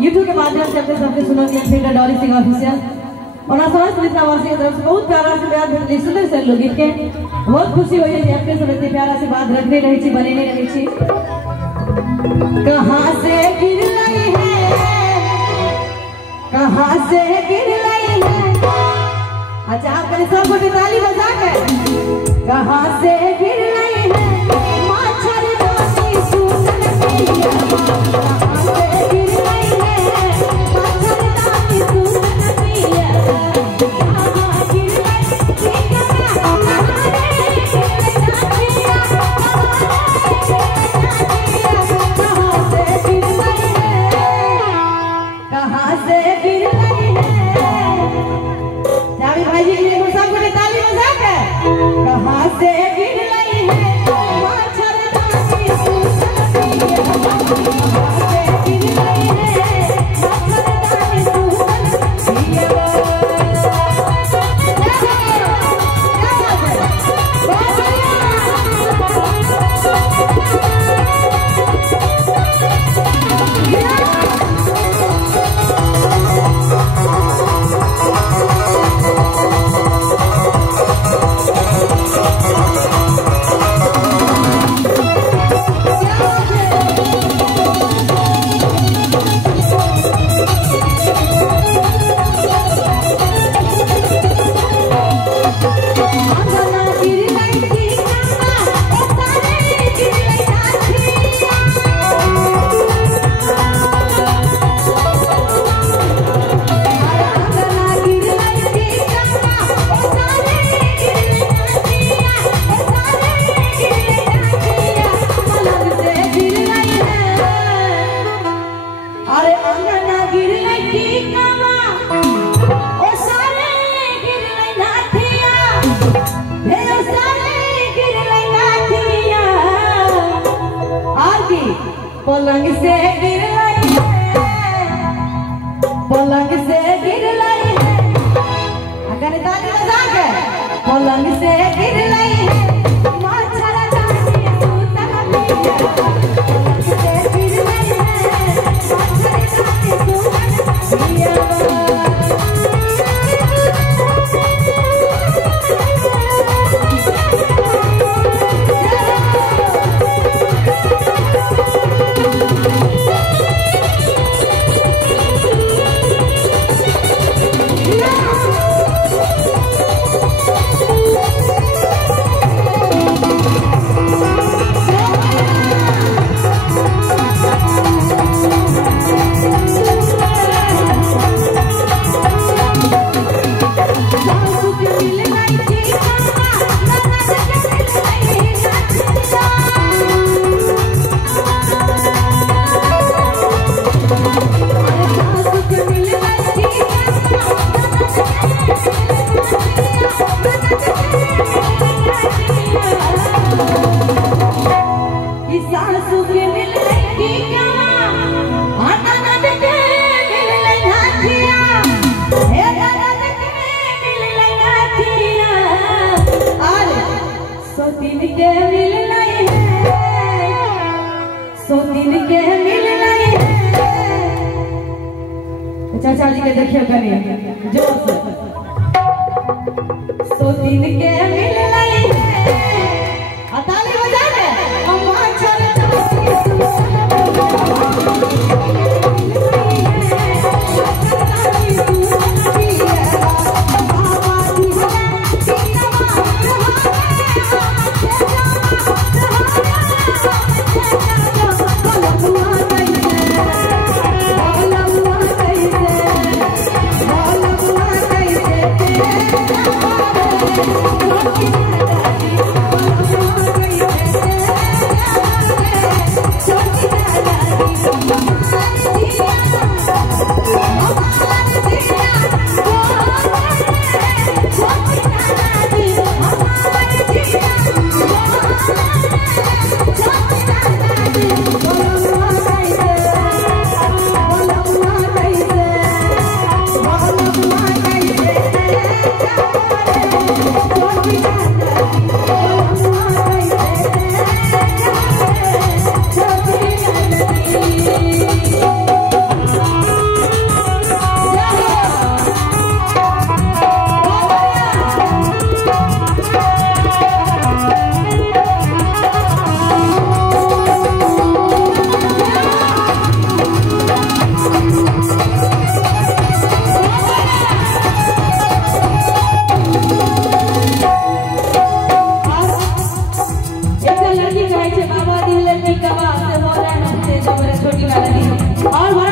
यूट्यूब के माध्यम से अपने सबके सुना दिया थिएटर डॉली सिंह ऑफिशियल और आसवास पुलिस आवासी की तरफ से बहुत प्यारा से प्यार भेटली सुंदर से लोग के बहुत खुशी हुई है अपने सब इतने प्यारा से बात रखने रही थी बने नहीं रही थी। कहाँ से गिर रही है कहाँ से गिर रही है। अच्छा आप मेरे सब को ताली बजा के कहाँ से गिर रही है मच्छरदानी सुनती है। कहाँ से गिर रही है मच्छरदानी सुनती है। कहाँ गिर रही कहाँ से गिर रही है। जावी भाई जी ने सबको ताली बजा के कहाँ से गिर रही है मच्छरदानी सुनती है। कहाँ से गिर रही है मच्छरदानी सुनती है। पलंग से गिर रही है पलंग से गिर रही है। अगर ताली बजा के पलंग से गिर रही है मच्छरदानी सुनती है। पलंग से गिर रही है मच्छरदानी सुनती है। चाचा जी के देखिए करिए जोर से सो दिन के मिल रही है। ताली बजा के हम मच्छरदानी सुनती है। Oh, छोटी मेलोडी और